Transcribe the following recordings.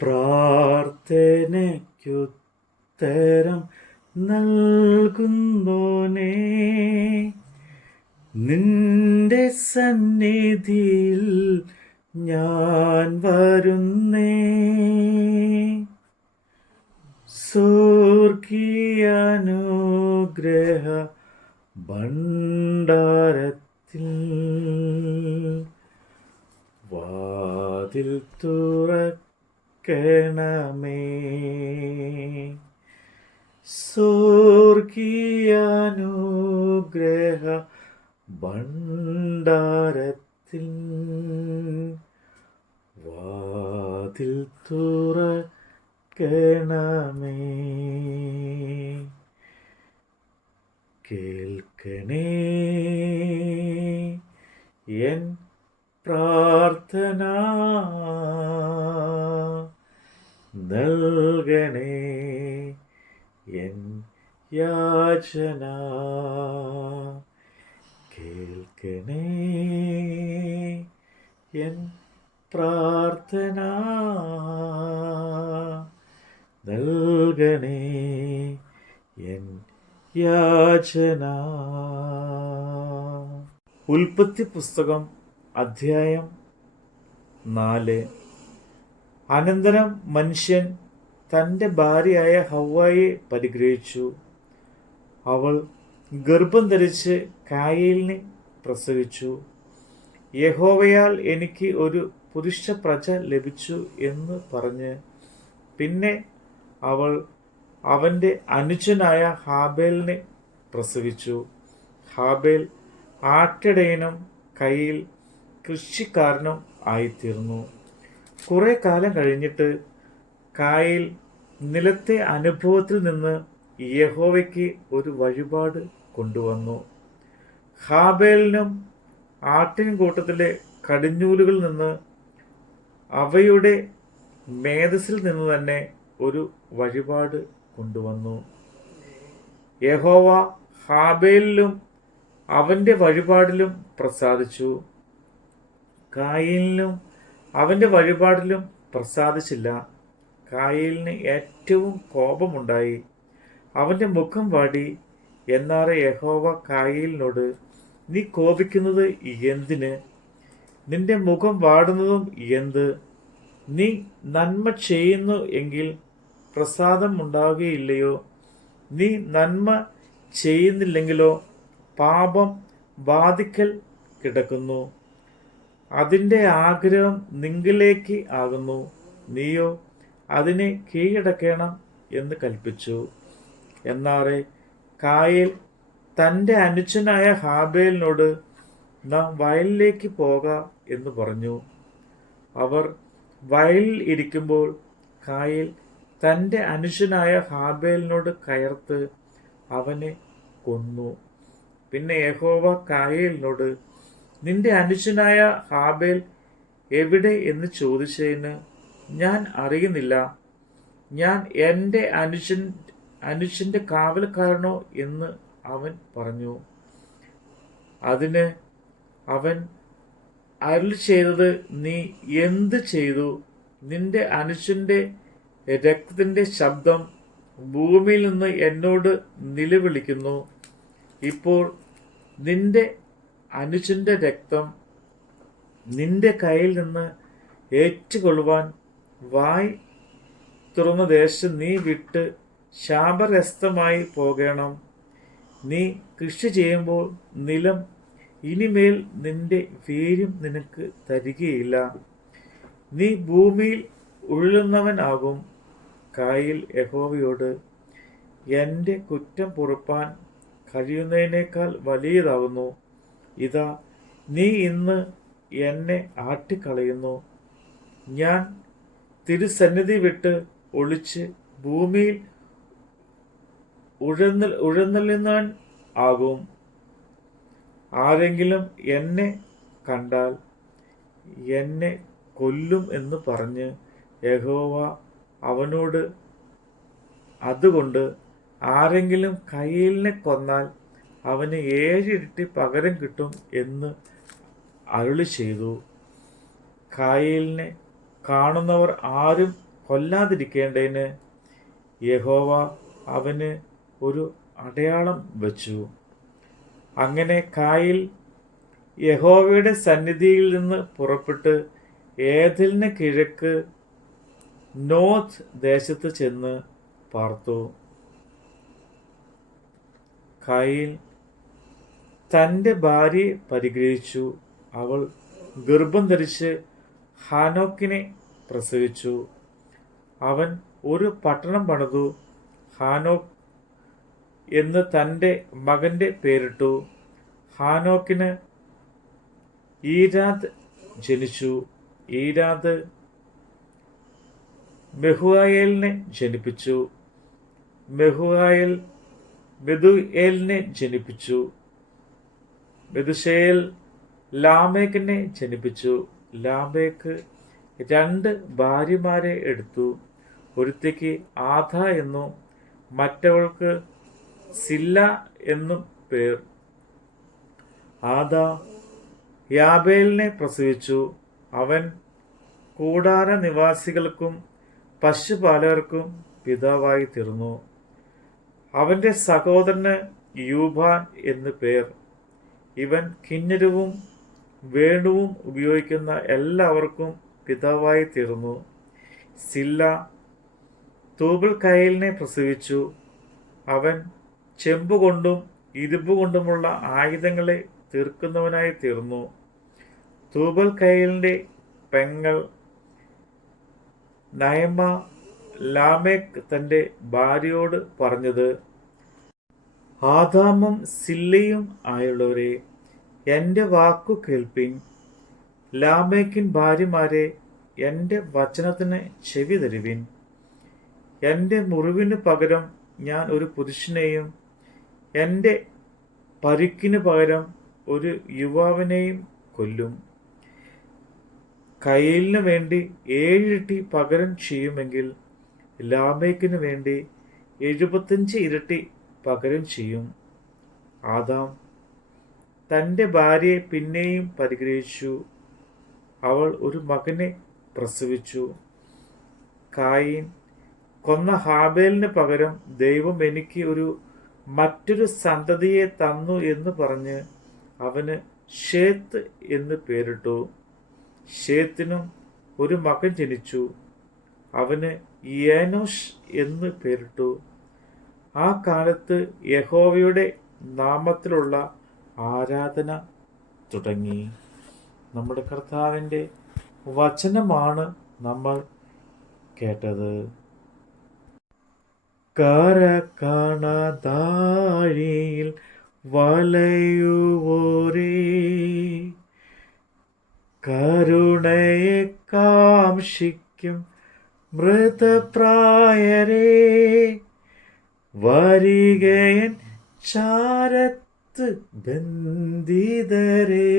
പ്രാർത്ഥനയ്ക്കുത്തരം നൽകുന്നോനേ, നിന്റെ സന്നിധിയിൽ ഞാൻ വരുന്നേ. സ്വർഗീയാനുഗ്രഹ ഭണ്ഡാരത്തിൽ വാതിൽ തുറക്കണമേ. സ്വർഗീയാനുഗ്രഹ ഭണ്ഡാരത്തിൽ വാതിൽ തുറക്കണമേ. കേൾക്കണേ എൻ പ്രാർത്ഥന, നൽകണേ എൻ യാചന. കേൾക്കണേ എൻ പ്രാർത്ഥന, നൽകണേ എൻ യാചന. ഉൽപ്പത്തി പുസ്തകം അധ്യായം 4. അനന്തരം മനുഷ്യൻ തൻ്റെ ഭാര്യയായ ഹവ്വായെ പരിഗ്രഹിച്ചു. അവൾ ഗർഭം ധരിച്ച് കായീലിനെ പ്രസവിച്ചു. യഹോവയാൽ എനിക്ക് ഒരു പുരുഷ പ്രജ ലഭിച്ചു എന്ന് പറഞ്ഞ് പിന്നെ അവൾ അവൻ്റെ അനുജനായ ഹാബേലിനെ പ്രസവിച്ചു. ഹാബേൽ ആട്ടിടയനും കയ്യിൽ കൃഷിക്കാരനും ആയിത്തീർന്നു. കുറെ കാലം കഴിഞ്ഞിട്ട് കായീൽ നിലത്തെ അനുഭവത്തിൽ നിന്ന് യഹോവയ്ക്ക് ഒരു വഴിപാട് കൊണ്ടുവന്നു. ഹാബേലിനും ആട്ടിൻകൂട്ടത്തിലെ കടിഞ്ഞൂലുകളിൽ നിന്ന് അവയുടെ മേധസ്സിൽ നിന്ന് തന്നെ ഒരു വഴിപാട് കൊണ്ടുവന്നു. യഹോവ ഹാബേലിലും അവൻ്റെ വഴിപാടിലും പ്രസാദിച്ചു. കായീലിനും അവൻ്റെ വഴിപാടിലും പ്രസാദിച്ചില്ല. കായീലിന് ഏറ്റവും കോപമുണ്ടായി, അവൻ്റെ മുഖം വാടി. എന്നാറെ യഹോവ കായീലിനോട്, നീ കോപിക്കുന്നത് എന്തിന്? നിന്റെ മുഖം വാടുന്നതും എന്ത്? നീ നന്മ ചെയ്യുന്നു എങ്കിൽ പ്രസാദം ഉണ്ടാവുകയില്ലയോ? നീ നന്മ ചെയ്യുന്നില്ലെങ്കിലോ പാപം വാതിക്കൽ കിടക്കുന്നു. അതിൻ്റെ ആഗ്രഹം നിങ്കിലേക്ക് ആകുന്നു, നീയോ അതിനെ കീഴടക്കണം എന്ന് കൽപ്പിച്ചു. എന്നാറെ കായീൽ തൻ്റെ അനുജനായ ഹാബേലിനോട്, നാം വയലിലേക്ക് പോകാം എന്ന് പറഞ്ഞു. അവർ വയലിൽ ഇരിക്കുമ്പോൾ കായീൽ തൻ്റെ അനുജനായ ഹാബേലിനോട് കയർത്ത് അവനെ കൊന്നു. പിന്നെ യഹോവ കായീലിനോട്, നിന്റെ അനുജനായ ഹാബേൽ എവിടെ എന്ന് ചോദിച്ചതിന്, ഞാൻ അറിയുന്നില്ല, ഞാൻ എൻ്റെ അനുജന്റെ കാവൽക്കാരനോ എന്ന് അവൻ പറഞ്ഞു. അതിന് അവൻ അരുളി ചെയ്തത്, നീ എന്ത് ചെയ്തു? നിന്റെ അനുജന്റെ രക്തത്തിന്റെ ശബ്ദം ഭൂമിയിൽ നിന്ന് എന്നോട് നിലവിളിക്കുന്നു. ഇപ്പോൾ നിന്റെ അനുജന്റെ രക്തം നിന്റെ കയ്യിൽ നിന്ന് ഏറ്റുകൊള്ളുവാൻ വായ് തുറന്ന ദേശം നീ വിട്ട് ശാപഗ്രസ്തമായി പോകണം. നീ കൃഷി ചെയ്യുമ്പോൾ നിലം ഇനിമേൽ നിന്റെ വീര്യം നിനക്ക് തരികയില്ല. നീ ഭൂമിയിൽ ഉഴുന്നവനാകും. കായീൽ യഹോവയോട്, എൻ്റെ കുറ്റം പൊറുപ്പാൻ കഴിയുന്നതിനേക്കാൾ വലിയതാകുന്നു. ഇതാ, നീ ഇന്ന് എന്നെ ആട്ടിക്കളയുന്നു. ഞാൻ തിരുസന്നിധി വിട്ട് ഒളിച്ച് ഭൂമിയിൽ ഉഴന്നലിനാൻ ആകും. ആരെങ്കിലും എന്നെ കണ്ടാൽ എന്നെ കൊല്ലും എന്ന് പറഞ്ഞ് യഹോവ അവനോട്, അതുകൊണ്ട് ആരെങ്കിലും കയീലിനെ കൊന്നാൽ അവന് 7 ഇരട്ടി പകരം കിട്ടും എന്ന് അരുളി ചെയ്തു. കായീലിനെ കാണുന്നവർ ആരും കൊല്ലാതിരിക്കേണ്ടതിന് യഹോവ അവന് ഒരു അടയാളം വച്ചു. അങ്ങനെ കായീൽ യഹോവയുടെ സന്നിധിയിൽ നിന്ന് പുറപ്പെട്ട് ഏദെലിന് കിഴക്ക് നോദ് ദേശത്ത് ചെന്ന് പാർത്തു. കായീൽ തൻ്റെ ഭാര്യയെ പരിഗ്രഹിച്ചു. അവൾ ഗർഭം ധരിച്ച് ഹാനോക്കിനെ പ്രസവിച്ചു. അവൻ ഒരു പട്ടണം പണിതു, ഹാനോക്ക് എന്ന് തൻ്റെ മകൻ്റെ പേരിട്ടു. ഹാനോക്കിന് ഈരാദ് ജനിച്ചു. ഈരാദ് മെഹുയേലിനെ ജനിപ്പിച്ചു. മെഹുയേൽ മെതുയേലിനെ ജനിപ്പിച്ചു. മെതുശയേൽ ലാമേക്കിനെ ജനിപ്പിച്ചു. ലാമേക്ക് 2 ഭാര്യമാരെ എടുത്തു. ഒരുത്തിക്ക് ആദ എന്നും മറ്റവൾക്ക് സില്ല എന്നും പേർ. ആദ യാബേലിനെ പ്രസവിച്ചു. അവൻ കൂടാര നിവാസികൾക്കും പശുപാലകർക്കും പിതാവായി തീർന്നു. അവൻ്റെ സഹോദരന് യൂബാൻ എന്നു പേർ. ഇവൻ കിന്നരവും വേണുവും ഉപയോഗിക്കുന്ന എല്ലാവർക്കും പിതാവായി തീർന്നു. സില്ല തൂബൽ കയലിനെ പ്രസവിച്ചു. അവൻ ചെമ്പുകൊണ്ടും ഇരുമ്പുകൊണ്ടുമുള്ള ആയുധങ്ങളെ തീർക്കുന്നവനായി തീർന്നു. തൂബൽ കയലിൻ്റെ പെങ്ങൾ നയമ ലാമേക്ക് തൻ്റെ ഭാര്യയോട് പറഞ്ഞത്, ആദാമും സില്ലയും ആയുള്ളവരെ, എൻ്റെ വാക്കു കേൾപ്പിൻ. ലാമേക്കിൻ ഭാര്യമാരെ, എൻ്റെ വചനത്തിന് ചെവി തരുവിൻ. എൻ്റെ മുറിവിന് പകരം ഞാൻ ഒരു പുരുഷനെയും എൻ്റെ പരിക്കിന് പകരം ഒരു യുവാവിനെയും കൊല്ലും. കയീലിനു വേണ്ടി 7 ഇരട്ടി പകരം ചെയ്യുമെങ്കിൽ ലാമേക്കിന് വേണ്ടി 75 ഇരട്ടി പകരം ചെയ്യും. ആദാം തൻ്റെ ഭാര്യയെ പിന്നെയും പരിഗ്രഹിച്ചു. അവൾ ഒരു മകനെ പ്രസവിച്ചു. കായീൻ കൊന്ന ഹാബേലിന് പകരം ദൈവം എനിക്ക് മറ്റൊരു സന്തതിയെ തന്നു എന്ന് പറഞ്ഞ് അവന് ഷേത്ത് എന്ന് പേരിട്ടു. ഷേത്തിനും ഒരു മകൻ ജനിച്ചു. അവന് ഏനോഷ് എന്ന് പേരിട്ടു. ആ കാലത്ത് യഹോവയുടെ നാമത്തിലുള്ള ആരാധന തുടങ്ങി. നമ്മുടെ കർത്താവിൻ്റെ വചനമാണ് നമ്മൾ കേട്ടത്. കര കാണാതാഴിയിൽ വലയുവോരേ, കരുണയെ കാംക്ഷിക്കും മൃതപ്രായരേ, വരികയൻ ചാരത്ത് ബന്ധിതരേ,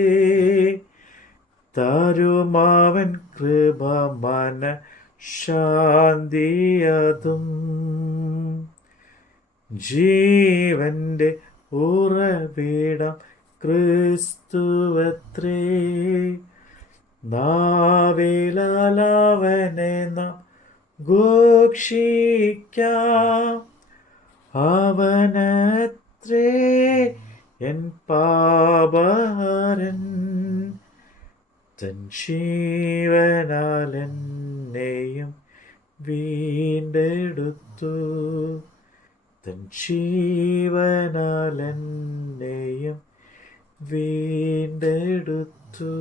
തരുമാവൻ കൃപ മന ശാന്തിയതും. ജീവന്റെ ഉറവിടം ക്രിസ്തുവത്രേ, നാവിലാലവനെ നാം ഘോഷിക്കാം. അവനത്രേ എൻ പാപഹരൻ, തൻ ജീവനാൽ എന്നെയും വീണ്ടെടുത്തു. തൻ ജീവനാൽ എന്നെയും വീണ്ടെടുത്തു.